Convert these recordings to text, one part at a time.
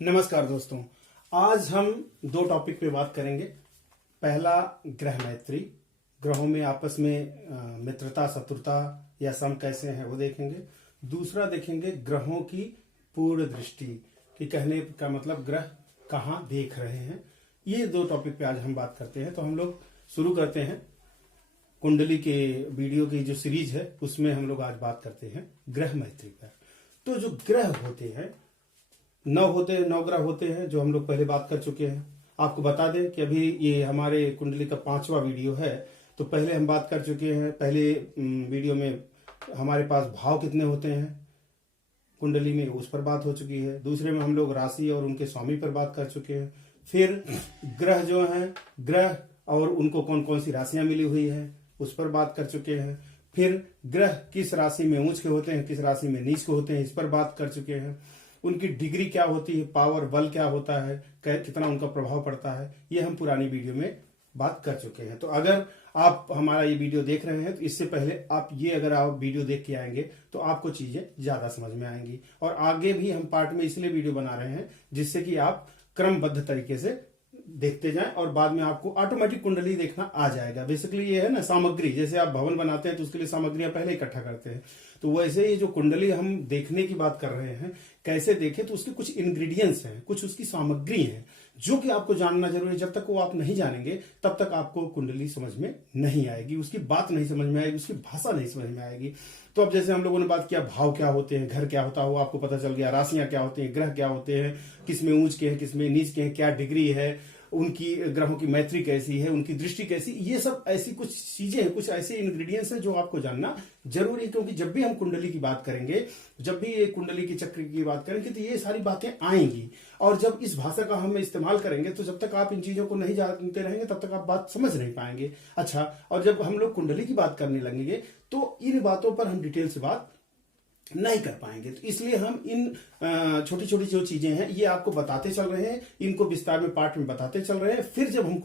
नमस्कार दोस्तों। आज हम दो टॉपिक पे बात करेंगे। पहला, ग्रह मैत्री, ग्रहों में आपस में मित्रता, शत्रुता या सम कैसे हैं वो देखेंगे। दूसरा देखेंगे ग्रहों की पूर्ण दृष्टि, कि कहने का मतलब ग्रह कहाँ देख रहे हैं। ये दो टॉपिक पे आज हम बात करते हैं। तो हम लोग शुरू करते हैं कुंडली के वीडियो की जो सीरीज है उसमें हम लोग आज बात करते हैं ग्रह मैत्री पर। तो जो ग्रह होते हैं नौ ग्रह होते हैं, जो हम लोग पहले बात कर चुके हैं। आपको बता दें कि अभी ये हमारे कुंडली का 5वां वीडियो है। तो पहले हम बात कर चुके हैं, पहले वीडियो में हमारे पास भाव कितने होते हैं कुंडली में, उस पर बात हो चुकी है। दूसरे में हम लोग राशि और उनके स्वामी पर बात कर चुके हैं। फिर ग्रह जो हैं, ग्रह और उनको कौन कौन सी राशियां मिली हुई है उस पर बात कर चुके हैं। फिर ग्रह किस राशि में ऊंच के होते हैं, किस राशि में नीच के होते हैं, इस पर बात कर चुके हैं। उनकी डिग्री क्या होती है, पावर, बल क्या होता है, कितना उनका प्रभाव पड़ता है, ये हम पुरानी वीडियो में बात कर चुके हैं। तो अगर आप हमारा ये वीडियो देख रहे हैं तो इससे पहले अगर आप वीडियो देख के आएंगे तो आपको चीजें ज्यादा समझ में आएंगी। और आगे भी हम पार्ट में इसलिए वीडियो बना रहे हैं जिससे कि आप क्रमबद्ध तरीके से देखते जाएं और बाद में आपको ऑटोमेटिक कुंडली देखना आ जाएगा। बेसिकली ये है ना, सामग्री, जैसे आप भवन बनाते हैं तो उसके लिए सामग्रियां पहले इकट्ठा करते हैं, तो वैसे ये जो कुंडली हम देखने की बात कर रहे हैं, कैसे देखें, तो उसके कुछ इंग्रेडिएंट्स हैं, कुछ उसकी सामग्री है जो कि आपको जानना जरूरी है। जब तक वो आप नहीं जानेंगे तब तक आपको कुंडली समझ में नहीं आएगी, उसकी बात नहीं समझ में आएगी, उसकी भाषा नहीं समझ में आएगी। तो अब जैसे हम लोगों ने बात किया भाव क्या होते हैं, घर क्या होता है वो आपको पता चल गया, राशियां क्या होती हैं, ग्रह क्या होते हैं, किसमें ऊंच के हैं, किसमें नीच के हैं, क्या डिग्री है, उनकी ग्रहों की मैत्री कैसी है, उनकी दृष्टि कैसी, ये सब ऐसी कुछ चीजें हैं, कुछ ऐसे इंग्रेडिएंट्स हैं जो आपको जानना जरूरी है। क्योंकि जब भी हम कुंडली की बात करेंगे, जब भी ये कुंडली की चक्र की बात करेंगे तो ये सारी बातें आएंगी। और जब इस भाषा का हम इस्तेमाल करेंगे तो जब तक आप इन चीजों को नहीं जानते रहेंगे तब तक आप बात समझ नहीं पाएंगे। अच्छा, और जब हम लोग कुंडली की बात करने लगेंगे तो इन बातों पर हम डिटेल से बात नहीं कर पाएंगे। तो इसलिए हम इन छोटी छोटी जो चीजें हैं ये आपको बताते चल रहे हैं, इनको विस्तार में पार्ट में बताते चल रहे हैं। फिर जब हम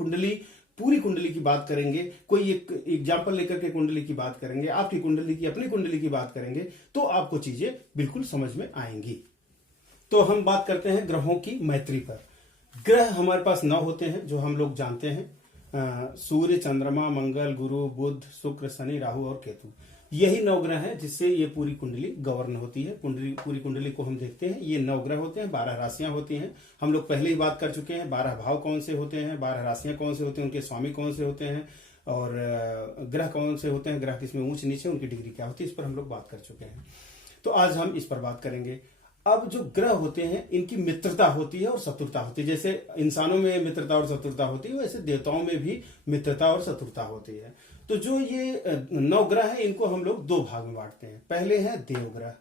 पूरी कुंडली की बात करेंगे, कोई एक एग्जाम्पल लेकर के कुंडली की बात करेंगे, आपकी कुंडली की, अपनी कुंडली की बात करेंगे, तो आपको चीजें बिल्कुल समझ में आएंगी। तो हम बात करते हैं ग्रहों की मैत्री पर। ग्रह हमारे पास 9 होते हैं जो हम लोग जानते हैं, सूर्य, चंद्रमा, मंगल, गुरु, बुध, शुक्र, शनि, राहु और केतु। यही 9 ग्रह हैं जिससे ये पूरी कुंडली गवर्न होती है। पूरी कुंडली को हम देखते हैं, ये 9 ग्रह होते हैं, 12 राशियां होती हैं। हम लोग पहले ही बात कर चुके हैं 12 भाव कौन से होते हैं, 12 राशियां कौन से होते हैं, उनके स्वामी कौन से होते हैं और ग्रह कौन से होते हैं, ग्रह किसमें ऊंच नीचे, उनकी डिग्री क्या होती है, इस पर हम लोग बात कर चुके हैं। तो आज हम इस पर बात करेंगे। अब जो ग्रह होते हैं इनकी मित्रता होती है और शत्रुता होती है। जैसे इंसानों में मित्रता और शत्रुता होती है वैसे देवताओं में भी मित्रता और शत्रुता होती है। तो जो ये 9 ग्रह हैं इनको हम लोग 2 भाग में बांटते हैं। पहले है देवग्रह।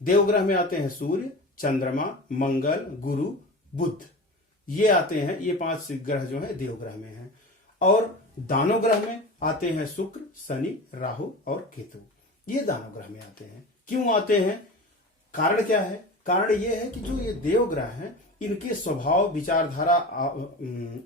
देवग्रह में आते हैं सूर्य, चंद्रमा, मंगल, गुरु, बुध, ये आते हैं। ये 5 ग्रह जो है देवग्रह में हैं। और दानव ग्रह में आते हैं शुक्र, शनि, राहु और केतु, ये दानव ग्रह में आते हैं। क्यों आते हैं, कारण क्या है? कारण ये है कि जो ये देवग्रह हैं इनके स्वभाव, विचारधारा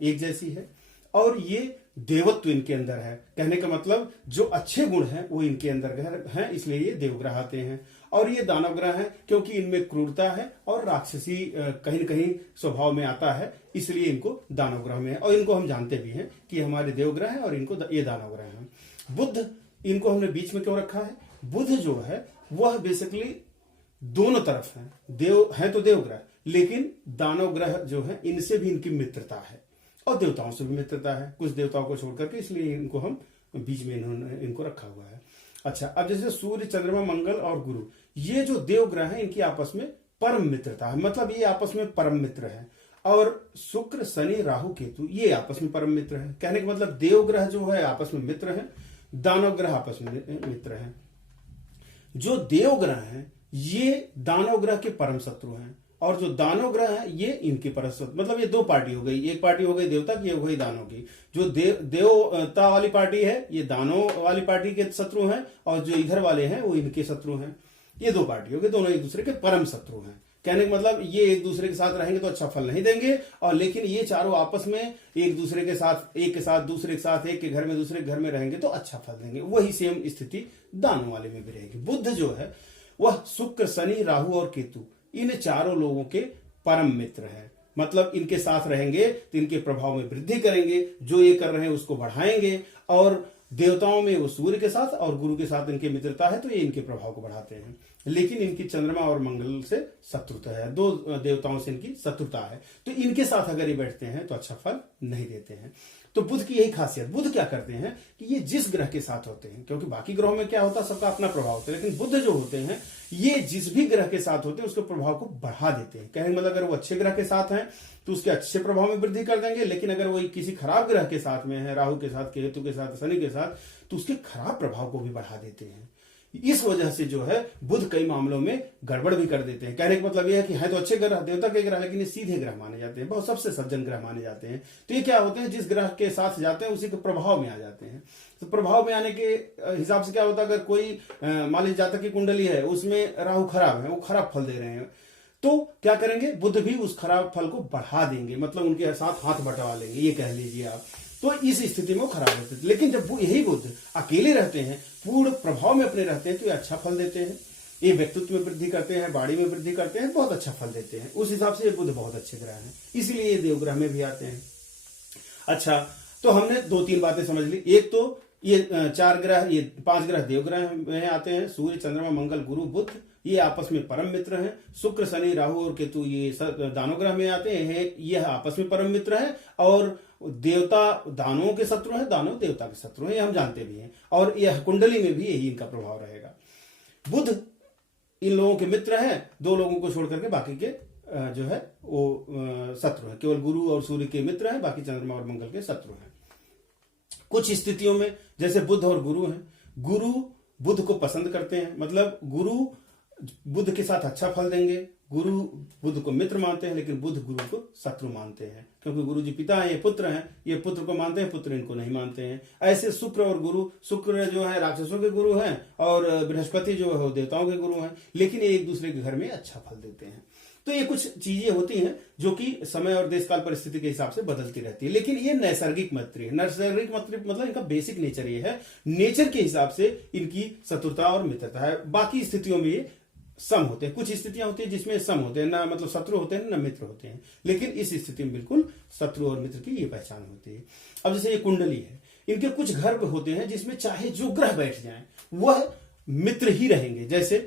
एक जैसी है और ये देवत्व इनके अंदर है। कहने का मतलब जो अच्छे गुण हैं वो इनके अंदर हैं, इसलिए ये देवग्रह आते हैं। और ये दानव ग्रह हैं क्योंकि इनमें क्रूरता है और राक्षसी कहीं न कहीं स्वभाव में आता है, इसलिए इनको दानव ग्रह में है। और इनको हम जानते भी हैं कि हमारे देवग्रह हैं और इनको ये दानव ग्रह हैं। बुध, इनको हमने बीच में क्यों रखा है? बुध जो है वह बेसिकली दोनों तरफ है, देव है तो देवग्रह, लेकिन दानव ग्रह जो है इनसे भी इनकी मित्रता है और देवताओं से भी मित्रता है, कुछ देवताओं को छोड़ करके, इसलिए इनको हम बीच में इनको रखा हुआ है। अच्छा, अब जैसे सूर्य, चंद्रमा, मंगल और गुरु, ये जो देवग्रह है इनकी आपस में परम मित्रता है, मतलब ये आपस में परम मित्र है। और शुक्र, शनि, राहु, केतु ये आपस में परम मित्र है। कहने का मतलब देवग्रह जो है आपस में मित्र है, दानव ग्रह आपस में मित्र है। जो देवग्रह है ये दानव ग्रह के परम शत्रु हैं और जो दानव ग्रह है ये इनके परम शत्रु। मतलब ये 2 पार्टी हो गई, एक पार्टी हो गई देवता की, एक हो गई दानव की। जो देवता वाली पार्टी है ये दानव वाली पार्टी के शत्रु हैं और जो इधर वाले हैं वो इनके शत्रु हैं। ये 2 पार्टी हो गई, दोनों एक दूसरे के परम शत्रु हैं। कहने का मतलब ये एक दूसरे के साथ रहेंगे तो अच्छा फल नहीं देंगे, और लेकिन ये चारों आपस में एक दूसरे के साथ, एक के साथ दूसरे के साथ, एक के घर में दूसरे के घर में रहेंगे तो अच्छा फल देंगे। वही सेम स्थिति दानव वाले में भी रहेगी। बुध जो है वह शुक्र, शनि, राहु और केतु इन चारों लोगों के परम मित्र है, मतलब इनके साथ रहेंगे तो इनके प्रभाव में वृद्धि करेंगे, जो ये कर रहे हैं उसको बढ़ाएंगे। और देवताओं में वो सूर्य के साथ और गुरु के साथ इनकी मित्रता है, तो ये इनके प्रभाव को बढ़ाते हैं। लेकिन इनकी चंद्रमा और मंगल से शत्रुता है, दो देवताओं से इनकी शत्रुता है, तो इनके साथ अगर ये बैठते हैं तो अच्छा फल नहीं देते हैं। तो बुध की यही खासियत, बुध क्या करते हैं कि ये जिस ग्रह के साथ होते हैं, क्योंकि बाकी ग्रहों में क्या होता है सबका अपना प्रभाव होता है, लेकिन बुध जो होते हैं ये जिस भी ग्रह के साथ होते हैं उसके प्रभाव को बढ़ा देते हैं। कहने मतलब अगर वो अच्छे ग्रह के साथ हैं तो उसके अच्छे प्रभाव में वृद्धि कर देंगे, लेकिन अगर वो किसी खराब ग्रह के साथ में है, राहु के साथ, केतु के साथ, शनि के साथ, तो उसके खराब प्रभाव को भी बढ़ा देते हैं। इस वजह से जो है बुध कई मामलों में गड़बड़ भी कर देते हैं। कहने का मतलब यह है कि है तो अच्छे ग्रह, देवता के ग्रह, लेकिन ये सीधे ग्रह माने जाते हैं, बहुत सबसे सज्जन ग्रह माने जाते हैं। तो ये क्या होते हैं, जिस ग्रह के साथ जाते हैं उसी के प्रभाव में आ जाते हैं। तो प्रभाव में आने के हिसाब से क्या होता है, अगर कोई मान लीजिए जातक की कुंडली है, उसमें राहु खराब है, वो खराब फल दे रहे हैं, तो क्या करेंगे, बुध भी उस खराब फल को बढ़ा देंगे, मतलब उनके साथ हाथ बंटवा लेंगे, ये कह लीजिए आप। तो इस स्थिति में वो खराब होते हैं। लेकिन जब यही बुध अकेले रहते हैं, पूर्ण प्रभाव में अपने रहते हैं, तो ये अच्छा फल देते हैं। ये व्यक्तित्व में वृद्धि करते हैं, बाड़ी में वृद्धि करते हैं, बहुत अच्छा फल देते हैं। उस हिसाब से ये बुध बहुत अच्छे ग्रह हैं, इसलिए ये देवग्रह में भी आते हैं। अच्छा, तो हमने 2-3 बातें समझ ली। एक तो ये 4 ग्रह, ये 5 ग्रह देवग्रह में आते हैं, सूर्य, चंद्रमा, मंगल, गुरु, बुध, ये आपस में परम मित्र हैं। शुक्र, शनि, राहु और केतु ये दानव ग्रह में आते हैं, ये आपस में परम मित्र हैं। और देवता दानवों के शत्रु हैं, दानव देवता के शत्रु हैं, ये हम जानते भी हैं। और यह कुंडली में भी यही इनका प्रभाव रहेगा। बुध इन लोगों के मित्र हैं, 2 लोगों को छोड़ करके बाकी के जो है वो शत्रु हैं। केवल गुरु और सूर्य के मित्र हैं, बाकी चंद्रमा और मंगल के शत्रु हैं। कुछ स्थितियों में जैसे बुध और गुरु हैं, गुरु बुध को पसंद करते हैं, मतलब गुरु बुध के साथ अच्छा फल देंगे। गुरु बुध को मित्र मानते हैं, लेकिन बुध गुरु को शत्रु मानते हैं, क्योंकि गुरु जी पिता हैं, ये पुत्र हैं, ये पुत्र को मानते हैं, पुत्र इनको नहीं मानते हैं। ऐसे शुक्र और गुरु, शुक्र जो है राक्षसों के गुरु हैं और बृहस्पति जो है देवताओं के गुरु हैं, लेकिन ये एक दूसरे के घर में अच्छा फल देते हैं। तो ये कुछ चीजें होती हैं जो कि समय और देश काल परिस्थिति के हिसाब से बदलती रहती है, लेकिन ये नैसर्गिक मैत्री है। नैसर्गिक मैत्री मतलब इनका बेसिक नेचर ये है, नेचर के हिसाब से इनकी शत्रुता और मित्रता है। बाकी स्थितियों में ये सम होते हैं। कुछ स्थितियां होती हैं जिसमें सम होते हैं, ना मतलब शत्रु होते हैं ना मित्र होते हैं, लेकिन इस स्थिति में बिल्कुल शत्रु और मित्र की ये पहचान होती है। अब जैसे ये कुंडली है, इनके कुछ घर होते हैं जिसमें चाहे जो ग्रह बैठ जाए वह मित्र ही रहेंगे। जैसे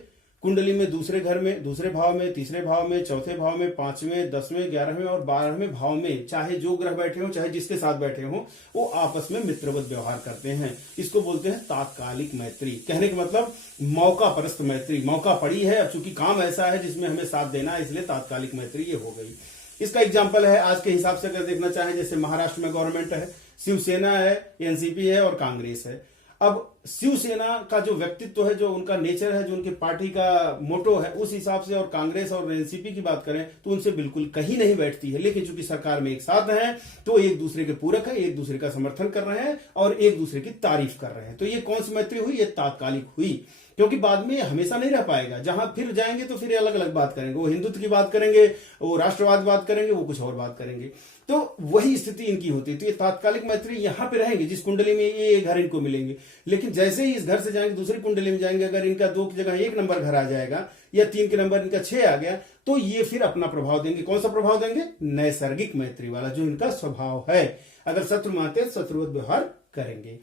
कुंडली में दूसरे घर में, दूसरे भाव में, तीसरे भाव में, चौथे भाव में, 5वें, 10वें, 11वें और 12वें भाव में चाहे जो ग्रह बैठे हो, चाहे जिसके साथ बैठे हो, वो आपस में मित्रवत व्यवहार करते हैं। इसको बोलते हैं तात्कालिक मैत्री। कहने का मतलब मौका परस्त मैत्री। मौका पड़ी है, अब चूंकि काम ऐसा है जिसमें हमें साथ देना है, इसलिए तात्कालिक मैत्री ये हो गई। इसका एग्जाम्पल है आज के हिसाब से अगर देखना चाहे, जैसे महाराष्ट्र में गवर्नमेंट है, शिवसेना है, एनसीपी है और कांग्रेस है। अब शिवसेना का जो व्यक्तित्व है, जो उनका नेचर है, जो उनकी पार्टी का मोटो है, उस हिसाब से, और कांग्रेस और एनसीपी की बात करें तो उनसे बिल्कुल कहीं नहीं बैठती है। लेकिन चूंकि सरकार में एक साथ है तो एक दूसरे के पूरक है, एक दूसरे का समर्थन कर रहे हैं और एक दूसरे की तारीफ कर रहे हैं। तो ये कौन सी मैत्री हुई? ये तात्कालिक हुई, क्योंकि बाद में हमेशा नहीं रह पाएगा। जहां फिर जाएंगे तो फिर अलग अलग बात करेंगे, वो हिंदुत्व की बात करेंगे, वो राष्ट्रवाद बात करेंगे, वो कुछ और बात करेंगे। तो वही स्थिति इनकी होती है। तो ये तात्कालिक मैत्री यहां पे रहेंगे, जिस कुंडली में ये घर इनको मिलेंगे। लेकिन जैसे ही इस घर से जाएंगे दूसरी कुंडली में जाएंगे, अगर इनका 2 की जगह 1 नंबर घर आ जाएगा या 3 के नंबर इनका 6 आ गया, तो ये फिर अपना प्रभाव देंगे। कौन सा प्रभाव देंगे? नैसर्गिक मैत्री वाला, जो इनका स्वभाव है। अगर शत्रु मानते हैं शत्रुवत व्यवहार करेंगे।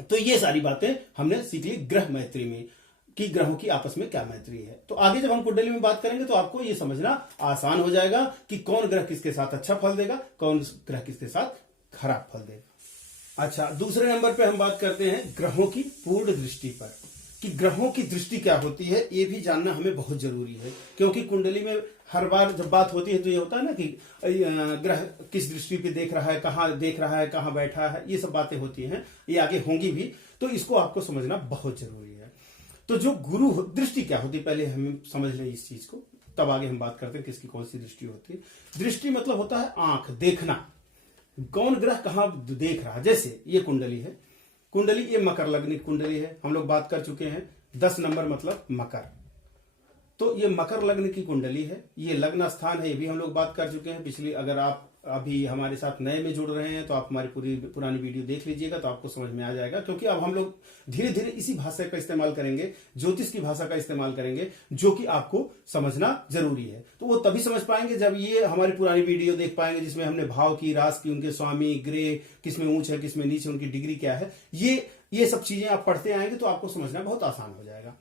तो ये सारी बातें हमने सीख ली ग्रह मैत्री में, कि ग्रहों की आपस में क्या मैत्री है। तो आगे जब हम कुंडली में बात करेंगे तो आपको ये समझना आसान हो जाएगा कि कौन ग्रह किसके साथ अच्छा फल देगा, कौन ग्रह किसके साथ खराब फल देगा। अच्छा, दूसरे नंबर पे हम बात करते हैं ग्रहों की पूर्ण दृष्टि पर, कि ग्रहों की दृष्टि क्या होती है, ये भी जानना हमें बहुत जरूरी है। क्योंकि कुंडली में हर बार जब बात होती है तो ये होता है ना कि ग्रह किस दृष्टि पे देख रहा है, कहाँ देख रहा है, कहाँ बैठा है, ये सब बातें होती हैं, ये आगे होंगी भी। तो इसको आपको समझना बहुत जरूरी है। तो जो गुरु दृष्टि क्या होती है, पहले हम समझ लें इस चीज को, तब आगे हम बात करते हैं किसकी कौन सी दृष्टि होती है। दृष्टि मतलब होता है आंख, देखना, कौन ग्रह कहां देख रहा है। जैसे ये कुंडली है, कुंडली ये मकर लग्न कुंडली है, हम लोग बात कर चुके हैं। 10 नंबर मतलब मकर, तो ये मकर लग्न की कुंडली है, ये लग्न स्थान है, ये भी हम लोग बात कर चुके हैं पिछली। अगर आप अभी हमारे साथ नए में जुड़ रहे हैं तो आप हमारी पूरी पुरानी वीडियो देख लीजिएगा, तो आपको समझ में आ जाएगा। क्योंकि अब हम लोग धीरे धीरे इसी भाषा का इस्तेमाल करेंगे, ज्योतिष की भाषा का इस्तेमाल करेंगे, जो कि आपको समझना जरूरी है। तो वो तभी समझ पाएंगे जब ये हमारी पुरानी वीडियो देख पाएंगे, जिसमें हमने भाव की, राशि की, उनके स्वामी, ग्रह किसमें ऊंच है, किसमें नीच है, उनकी डिग्री क्या है, ये सब चीजें आप पढ़ते आएंगे तो आपको समझना बहुत आसान हो जाएगा।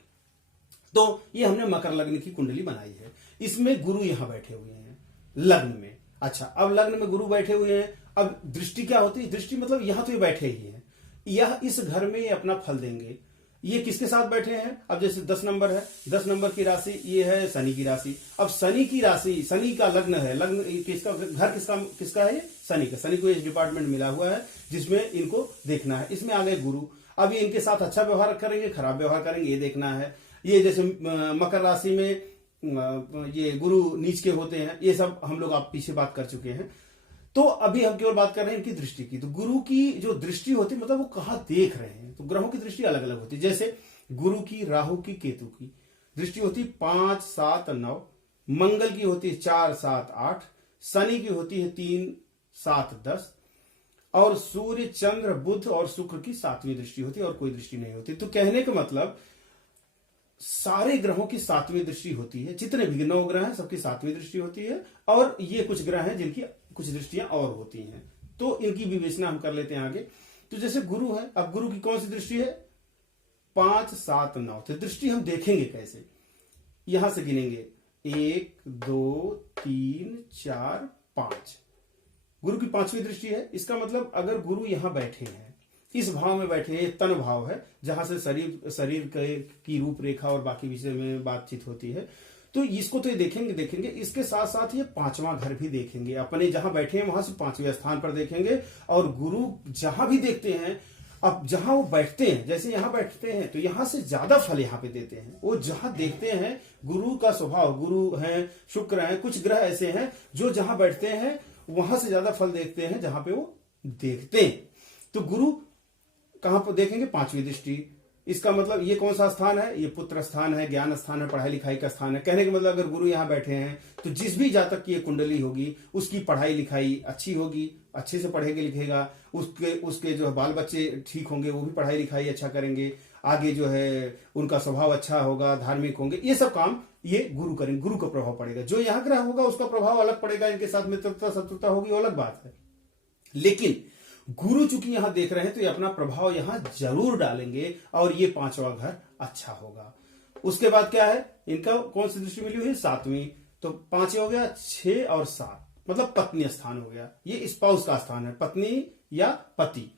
तो ये हमने मकर लग्न की कुंडली बनाई है। इसमें गुरु यहां बैठे हुए हैं लग्न में। अच्छा, अब लग्न में गुरु बैठे हुए हैं। अब दृष्टि क्या होती है? दृष्टि मतलब यहां तो ये बैठे ही हैं, यह इस घर में ये अपना फल देंगे। ये किसके साथ बैठे हैं? अब जैसे 10 नंबर है, 10 नंबर की राशि ये है शनि की राशि। अब शनि की राशि, शनि का लग्न है, लग्न किसका, घर किसका है? ये शनि का। शनि को इस डिपार्टमेंट मिला हुआ है जिसमें इनको देखना है। इसमें आ गए गुरु। अब ये इनके साथ अच्छा व्यवहार करेंगे, खराब व्यवहार करेंगे, ये देखना है। ये जैसे मकर राशि में ये गुरु नीच के होते हैं, ये सब हम लोग आप पीछे बात कर चुके हैं। तो अभी हम केवल बात कर रहे हैं इनकी दृष्टि की। तो गुरु की जो दृष्टि होती है, मतलब वो कहां देख रहे हैं। तो ग्रहों की दृष्टि अलग अलग होती है। जैसे गुरु की, राहु की, केतु की दृष्टि होती है 5, 7, 9। मंगल की होती है 4, 7, 8। शनि की होती है 3, 7, 10। और सूर्य, चंद्र, बुध और शुक्र की 7वीं दृष्टि होती है और कोई दृष्टि नहीं होती। तो कहने का मतलब सारे ग्रहों की 7वीं दृष्टि होती है। जितने भी 9 ग्रह हैं सबकी 7वीं दृष्टि होती है। और ये कुछ ग्रह हैं जिनकी कुछ दृष्टियां और होती हैं, तो इनकी विवेचना हम कर लेते हैं आगे। तो जैसे गुरु है, अब गुरु की कौन सी दृष्टि है? 5, 7, 9। तो दृष्टि हम देखेंगे कैसे? यहां से गिनेंगे 1, 2, 3, 4, 5। गुरु की 5वीं दृष्टि है। इसका मतलब अगर गुरु यहां बैठे हैं, इस भाव में बैठे हैं, तन भाव है जहां से शरीर की रूपरेखा और बाकी विषय में बातचीत होती है, तो इसको तो ये देखेंगे। इसके साथ साथ ये 5वां घर भी देखेंगे। अपने जहां बैठे हैं वहां से 5वें स्थान पर देखेंगे। और गुरु जहां भी देखते हैं, अब जहां वो बैठते हैं, जैसे यहां बैठते हैं तो यहां से ज्यादा फल यहां पे देते हैं। वो जहां देखते हैं, गुरु का स्वभाव, गुरु हैं, शुक्र हैं, कुछ ग्रह ऐसे हैं जो जहां बैठते हैं वहां से ज्यादा फल देखते हैं जहां पे वो देखते हैं। तो गुरु कहां पर देखेंगे? 5वीं दृष्टि। इसका मतलब ये कौन सा स्थान है? ये पुत्र स्थान है, ज्ञान स्थान है, पढ़ाई लिखाई का स्थान है। कहने का मतलब अगर गुरु यहां बैठे हैं तो जिस भी जातक की ये कुंडली होगी उसकी पढ़ाई लिखाई अच्छी होगी, अच्छे से पढ़ेगा लिखेगा। उसके जो है बाल बच्चे ठीक होंगे, वो भी पढ़ाई लिखाई अच्छा करेंगे। आगे जो है उनका स्वभाव अच्छा होगा, धार्मिक होंगे। ये सब काम ये गुरु करेंगे, गुरु का प्रभाव पड़ेगा। जो यहां ग्रह होगा उसका प्रभाव अलग पड़ेगा, इनके साथ मित्रता शत्रुता होगी, वो अलग बात है। लेकिन गुरु चूंकि यहां देख रहे हैं तो ये अपना प्रभाव यहां जरूर डालेंगे और ये 5वां घर अच्छा होगा। उसके बाद क्या है? इनका कौन सी दृष्टि मिली हुई है? 7वीं। तो 5 हो गया, 6 और 7 मतलब पत्नी स्थान हो गया। ये स्पाउस का स्थान है, पत्नी या पति,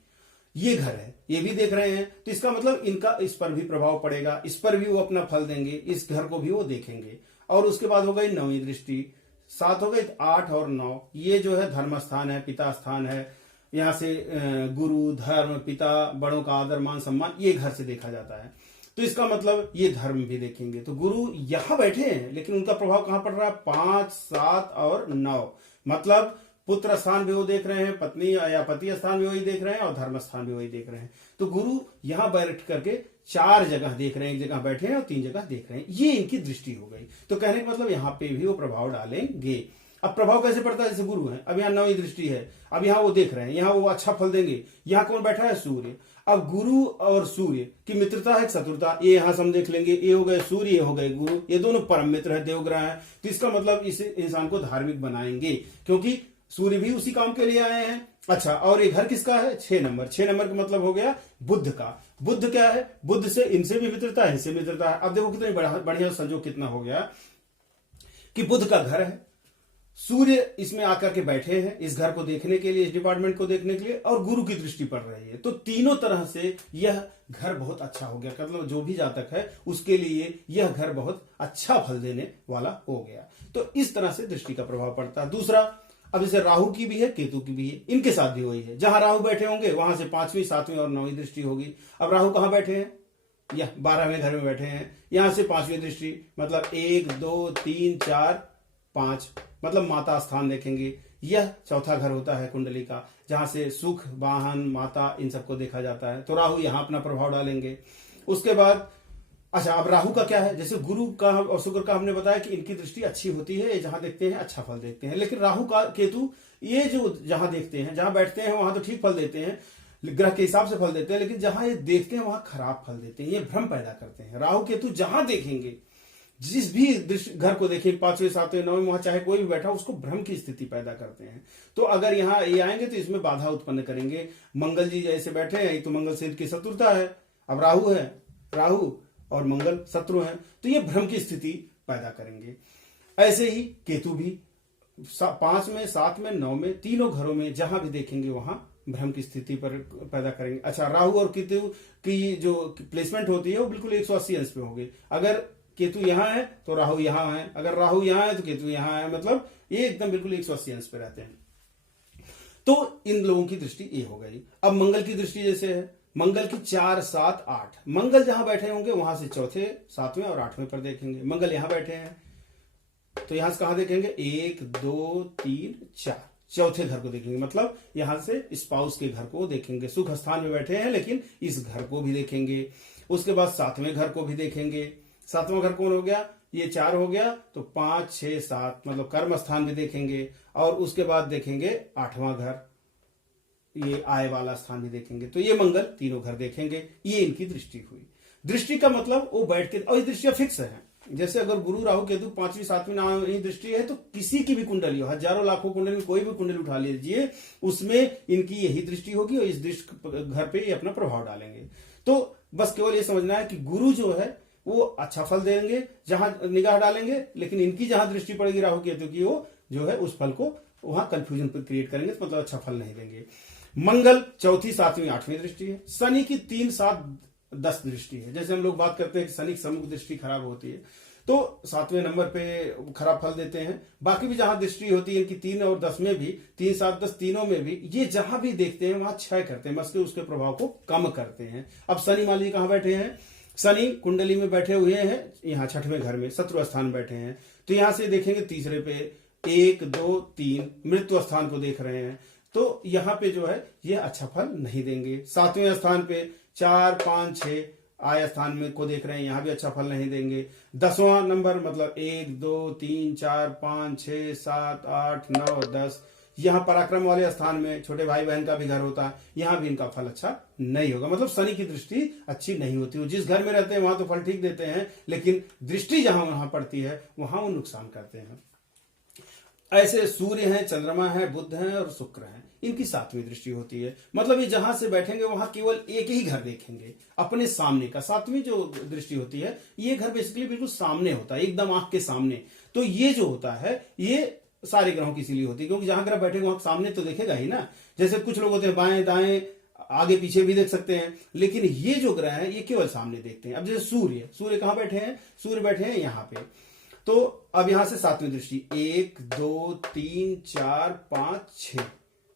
ये घर है, ये भी देख रहे हैं। तो इसका मतलब इनका इस पर भी प्रभाव पड़ेगा, इस पर भी वो अपना फल देंगे, इस घर को भी वो देखेंगे। और उसके बाद हो गई 9वीं दृष्टि। 7 हो गई, 8 और 9 ये जो है धर्म स्थान है, पिता स्थान है। यहां से गुरु, धर्म, पिता, बड़ों का आदर मान सम्मान, ये घर से देखा जाता है। तो इसका मतलब ये धर्म भी देखेंगे। तो गुरु यहां बैठे हैं लेकिन उनका प्रभाव कहां पड़ रहा है? 5, 7 और 9 मतलब पुत्र स्थान भी वो देख रहे हैं, पत्नी या पति स्थान भी वही देख रहे हैं और धर्म स्थान भी वही देख रहे हैं। तो गुरु यहां बैठ करके 4 जगह देख रहे हैं, एक जगह बैठे हैं और 3 जगह देख रहे हैं। ये इनकी दृष्टि हो गई। तो कहने का मतलब यहां पे भी वो प्रभाव डालेंगे। अब प्रभाव कैसे पड़ता है? जैसे गुरु है, अब यहाँ 9वीं दृष्टि है, अब यहाँ वो देख रहे हैं, यहाँ वो अच्छा फल देंगे। यहाँ कौन बैठा है? सूर्य। अब गुरु और सूर्य की मित्रता है, शत्रुता, ये यहां से हम देख लेंगे। ये हो गए सूर्य, ये हो गए गुरु, ये दोनों परम मित्र है, देवग्रह है। तो इसका मतलब इस इंसान को धार्मिक बनाएंगे क्योंकि सूर्य भी उसी काम के लिए आए हैं। अच्छा, और ये घर किसका है? 6 नंबर। 6 नंबर का मतलब हो गया बुध का। बुध क्या है? बुध से इनसे भी मित्रता है, इनसे मित्रता है। अब देखो कितनी बढ़िया संजोग कितना हो गया कि बुध का घर है, सूर्य इसमें आकर के बैठे हैं इस घर को देखने के लिए, इस डिपार्टमेंट को देखने के लिए, और गुरु की दृष्टि पड़ रही है। तो तीनों तरह से यह घर बहुत अच्छा हो गया। मतलब जो भी जातक है उसके लिए यह घर बहुत अच्छा फल देने वाला हो गया। तो इस तरह से दृष्टि का प्रभाव पड़ता है। दूसरा, अब जैसे राहु की भी है, केतु की भी है, इनके साथ भी वही है। जहां राहु बैठे होंगे वहां से 5वीं, 7वीं और 9वीं दृष्टि होगी। अब राहु कहां बैठे हैं? या 12वें घर में बैठे हैं। यहां से 5वीं दृष्टि मतलब 1, 2, 3, 4, 5 मतलब माता स्थान देखेंगे। यह चौथा घर होता है कुंडली का, जहां से सुख, वाहन, माता, इन सबको देखा जाता है। तो राहु यहां अपना प्रभाव डालेंगे। उसके बाद अच्छा, अब राहु का क्या है? जैसे गुरु का और शुक्र का हमने बताया कि इनकी दृष्टि अच्छी होती है, ये जहां देखते हैं अच्छा फल देखते हैं। लेकिन राहु का केतु ये जो जहां देखते हैं, जहां बैठते हैं वहां तो ठीक फल देते हैं, ग्रह के हिसाब से फल देते हैं, लेकिन जहां ये देखते हैं वहां खराब फल देते हैं, ये भ्रम पैदा करते हैं। राहु केतु जहां देखेंगे, जिस भी घर को देखें, 5वें 7वें 9वें, वहां चाहे कोई भी बैठा, उसको भ्रम की स्थिति पैदा करते हैं। तो अगर यहाँ ये आएंगे तो इसमें बाधा उत्पन्न करेंगे। मंगल जी जैसे बैठे हैं, तो मंगल से इनकी शत्रुता है, अब राहु है, राहु और मंगल शत्रु हैं, तो ये भ्रम की स्थिति पैदा करेंगे। ऐसे ही केतु भी 5 में 7 में 9 में, तीनों घरों में जहां भी देखेंगे वहां भ्रम की स्थिति पर पैदा करेंगे। अच्छा, राहु और केतु की जो प्लेसमेंट होती है वो बिल्कुल 180 अंश पे होगी। अगर केतु यहां है तो राहु यहां है, अगर राहु यहां है तो केतु यहां है, मतलब ये एकदम बिल्कुल 180 अंश पे रहते हैं। तो इन लोगों की दृष्टि ये हो गई। अब मंगल की दृष्टि जैसे है, मंगल की 4 7 8, मंगल जहां बैठे होंगे वहां से 4थे 7वें और 8वें पर देखेंगे। मंगल यहां बैठे हैं तो यहां से कहां देखेंगे? 1 2 3 4, चौथे घर को देखेंगे, मतलब यहां से स्पाउस के घर को देखेंगे। सुख स्थान में बैठे हैं लेकिन इस घर को भी देखेंगे। उसके बाद 7वें घर को भी देखेंगे। 7वां घर कौन हो गया? ये 4 हो गया, तो 5 6 7 मतलब कर्म स्थान भी देखेंगे। और उसके बाद देखेंगे 8वां घर, ये आय वाला स्थान भी देखेंगे। तो ये मंगल तीनों घर देखेंगे। ये इनकी दृष्टि हुई। दृष्टि का मतलब वो बैठ के, और ये दृष्टियां फिक्स है। जैसे अगर गुरु राहु केतु 5वीं 7वीं 9वीं दृष्टि है, तो किसी की भी कुंडली हो, हजारों लाखों कुंडली, कोई भी कुंडली उठा लीजिए, उसमें इनकी यही दृष्टि होगी और इस दृष्टि घर पे ये अपना प्रभाव डालेंगे। तो बस केवल ये समझना है कि गुरु जो है वो अच्छा फल देंगे जहां निगाह डालेंगे, लेकिन इनकी जहां दृष्टि पड़ेगी राहु केतु की, वो जो है उस फल को वहां कंफ्यूजन क्रिएट करेंगे, तो मतलब अच्छा फल नहीं देंगे। मंगल 4थी 7वीं 8वीं दृष्टि है। शनि की 3 7 10 दृष्टि है। जैसे हम लोग बात करते हैं कि शनि की सम्मुख दृष्टि खराब होती है, तो 7वें नंबर पे खराब फल देते हैं। बाकी भी जहां दृष्टि होती है इनकी 3 और 10 में भी, 3 7 10 तीनों में भी, ये जहां भी देखते हैं वहां क्षय करते हैं, मस्के उसके प्रभाव को कम करते हैं। अब शनि मान लीजिए कहां बैठे हैं? शनि कुंडली में बैठे हुए हैं, यहाँ 6वें घर में शत्रु स्थान बैठे हैं, तो यहां से देखेंगे तीसरे पे 1 2 3 मृत्यु स्थान को देख रहे हैं, तो यहां पे जो है ये अच्छा फल नहीं देंगे। 7वें स्थान पे 4 5 6 आय स्थान में को देख रहे हैं, यहां भी अच्छा फल नहीं देंगे। 10वां नंबर मतलब 1 2 3 4 5 6 7 8 9 10, यहां पराक्रम वाले स्थान में छोटे भाई बहन का भी घर होता है, यहां भी इनका फल अच्छा नहीं होगा। मतलब शनि की दृष्टि अच्छी नहीं होती। वो जिस घर में रहते हैं वहां तो फल ठीक देते हैं, लेकिन दृष्टि जहां वहां पड़ती है वहां वो नुकसान करते हैं। ऐसे सूर्य हैं, चंद्रमा है, बुध हैं और शुक्र हैं, इनकी 7वीं दृष्टि होती है। मतलब ये जहां से बैठेंगे वहां केवल एक ही घर देखेंगे, अपने सामने का। 7वीं जो दृष्टि होती है, ये घर बेसिकली बिल्कुल सामने होता है, एकदम आंख के सामने। तो ये जो होता है ये सारे ग्रहों की इसीलिए होती है, क्योंकि जहां ग्रह बैठेगा वहां सामने तो देखेगा ही ना। जैसे कुछ लोग होते हैं बाएं दाएं आगे पीछे भी देख सकते हैं, लेकिन ये जो ग्रह है ये केवल सामने देखते हैं। अब जैसे सूर्य कहां बैठे हैं? सूर्य बैठे हैं यहाँ पे। तो अब यहां से 7वीं दृष्टि 1 2 3 4 5 6,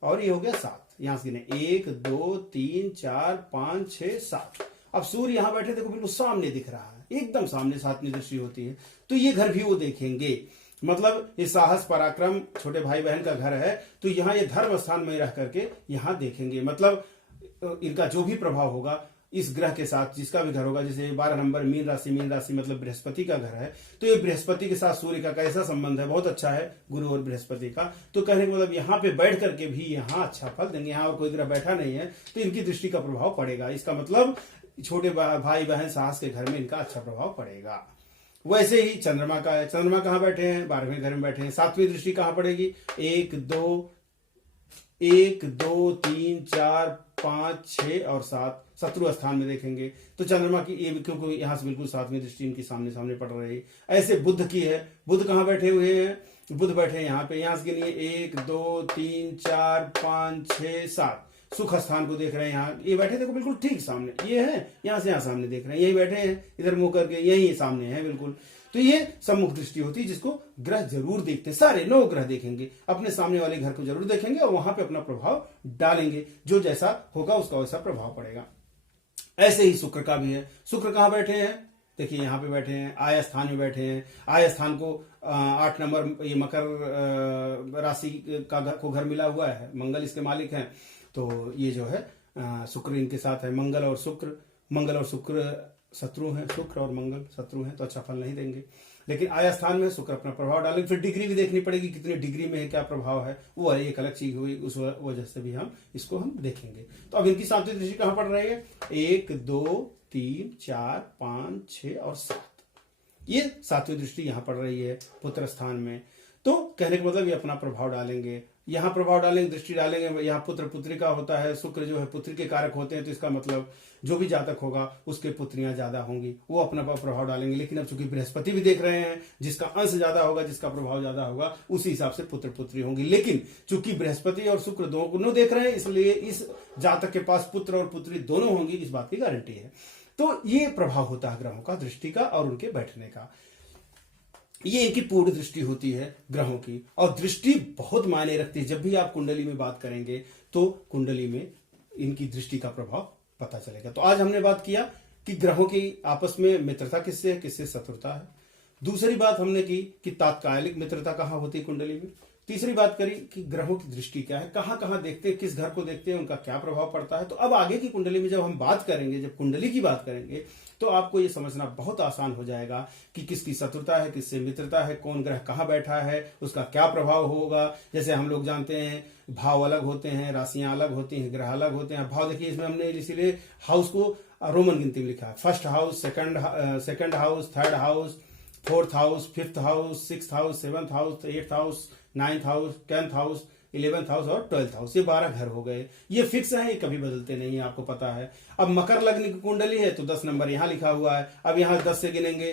और ये हो गया 7। यहां से गिने 1 2 3 4 5 6 7। अब सूर्य यहां बैठे, देखो बिल्कुल सामने दिख रहा है, एकदम सामने 7वीं दृष्टि होती है। तो ये घर भी वो देखेंगे। मतलब ये साहस पराक्रम छोटे भाई बहन का घर है, तो यहाँ ये धर्म स्थान में रह करके यहाँ देखेंगे। मतलब इनका जो भी प्रभाव होगा इस ग्रह के साथ, जिसका भी घर होगा, जैसे 12 नंबर मीन राशि मतलब बृहस्पति का घर है, तो ये बृहस्पति के साथ सूर्य का कैसा संबंध है? बहुत अच्छा है, गुरु और बृहस्पति का। तो कहने का मतलब यहाँ पे बैठ करके भी यहाँ अच्छा फल देंगे। यहाँ और कोई ग्रह बैठा नहीं है तो इनकी दृष्टि का प्रभाव पड़ेगा। इसका मतलब छोटे भाई बहन साहस के घर में इनका अच्छा प्रभाव पड़ेगा। वैसे ही चंद्रमा का है। चंद्रमा कहां बैठे हैं? 12वें घर में बैठे हैं। 7वीं दृष्टि कहां पड़ेगी? 1 2 3 4 5 6 और 7 शत्रु स्थान में देखेंगे। तो चंद्रमा की ये, क्योंकि यहां से बिल्कुल 7वीं दृष्टि इनकी सामने सामने पड़ रही है। ऐसे बुध की है। बुध कहां बैठे हुए हैं? बुध बैठे हैं यहाँ पे। यहां से गिनिए 1 2 3 4 5 6 7 सुख स्थान को देख रहे हैं। यहाँ ये बैठे देखो बिल्कुल ठीक सामने, ये है यहाँ से यहाँ सामने देख रहे हैं, यही बैठे हैं इधर मुंह करके, यही सामने है बिल्कुल। तो ये सम्मुख दृष्टि होती है, जिसको ग्रह जरूर देखते हैं। सारे 9 ग्रह देखेंगे, अपने सामने वाले घर को जरूर देखेंगे और वहां पे अपना प्रभाव डालेंगे। जो जैसा होगा उसका वैसा प्रभाव पड़ेगा। ऐसे ही शुक्र का भी है। शुक्र कहाँ बैठे हैं? देखिए यहाँ पे बैठे हैं, आय स्थान में बैठे हैं। आय स्थान को 8 नंबर ये मकर राशि को घर मिला हुआ है, मंगल इसके मालिक हैं। तो ये जो है शुक्र इनके साथ है। मंगल और शुक्र शत्रु हैं, शुक्र और मंगल शत्रु हैं तो अच्छा फल नहीं देंगे। लेकिन आया स्थान में शुक्र अपना प्रभाव डालेंगे। फिर डिग्री भी देखनी पड़ेगी, कितने डिग्री में है, क्या प्रभाव है, वो एक अलग चीज हुई, उस वजह से भी हम इसको देखेंगे। तो अब इनकी सातवीं दृष्टि कहां पड़ रही है? 1 2 3 4 5 6 और 7, ये सातवीं दृष्टि यहां पड़ रही है पुत्र स्थान में। तो कहने का मतलब ये अपना प्रभाव डालेंगे, यहां प्रभाव डालेंगे, दृष्टि डालेंगे। यहाँ पुत्र पुत्री का होता है, शुक्र जो है पुत्री के कारक होते हैं, तो इसका मतलब जो भी जातक होगा उसके पुत्रियां ज्यादा होंगी, वो अपना प्रभाव डालेंगे। लेकिन अब चूंकि बृहस्पति भी देख रहे हैं, जिसका अंश ज्यादा होगा, जिसका प्रभाव ज्यादा होगा, उसी हिसाब से पुत्र पुत्री होंगी। लेकिन चूंकि बृहस्पति और शुक्र दोनों देख रहे हैं, इसलिए इस जातक के पास पुत्र और पुत्री दोनों होंगी, इस बात की गारंटी है। तो ये प्रभाव होता है ग्रहों का, दृष्टि का और उनके बैठने का। ये इनकी पूर्ण दृष्टि होती है ग्रहों की, और दृष्टि बहुत मायने रखती है। जब भी आप कुंडली में बात करेंगे तो कुंडली में इनकी दृष्टि का प्रभाव पता चलेगा। तो आज हमने बात किया कि ग्रहों की आपस में मित्रता किससे है, किससे शत्रुता है। दूसरी बात हमने की कि तात्कालिक मित्रता कहां होती है कुंडली में। तीसरी बात करी कि ग्रहों की दृष्टि क्या है, कहां कहां देखते हैं, किस घर को देखते हैं, उनका क्या प्रभाव पड़ता है। तो अब आगे की कुंडली में जब हम बात करेंगे, जब कुंडली की बात करेंगे, तो आपको ये समझना बहुत आसान हो जाएगा कि किसकी शत्रुता है, किससे मित्रता है, कौन ग्रह कहां बैठा है, उसका क्या प्रभाव होगा। जैसे हम लोग जानते हैं भाव अलग होते हैं, राशियां अलग होती हैं, ग्रह अलग होते हैं। भाव देखिए, इसमें हमने इसीलिए हाउस को रोमन गिनती में लिखा है। First house, second house, third house, fourth house, fifth house, sixth house, seventh house, eighth house, 9th house, 10th house, 11th house और 12th हाउस, ये 12 घर हो गए। ये फिक्स है, ये कभी बदलते नहीं है, आपको पता है। अब मकर लग्न की कुंडली है तो 10 नंबर यहाँ लिखा हुआ है। अब यहाँ 10 से गिनेंगे,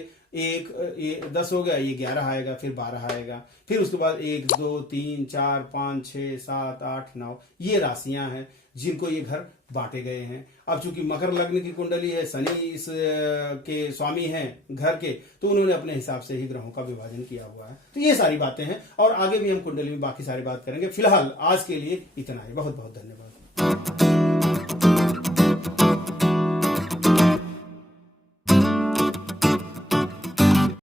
10 हो गया, ये 11 आएगा, फिर 12 आएगा, फिर उसके बाद 1 2 3 4 5 6 7 8 9, ये राशियां हैं जिनको ये घर बांटे गए हैं। अब चूंकि मकर लग्न की कुंडली है, शनि इस के स्वामी हैं घर के, तो उन्होंने अपने हिसाब से ही ग्रहों का विभाजन किया हुआ है। तो ये सारी बातें हैं, और आगे भी हम कुंडली में बाकी सारी बात करेंगे। फिलहाल आज के लिए इतना ही। बहुत बहुत धन्यवाद।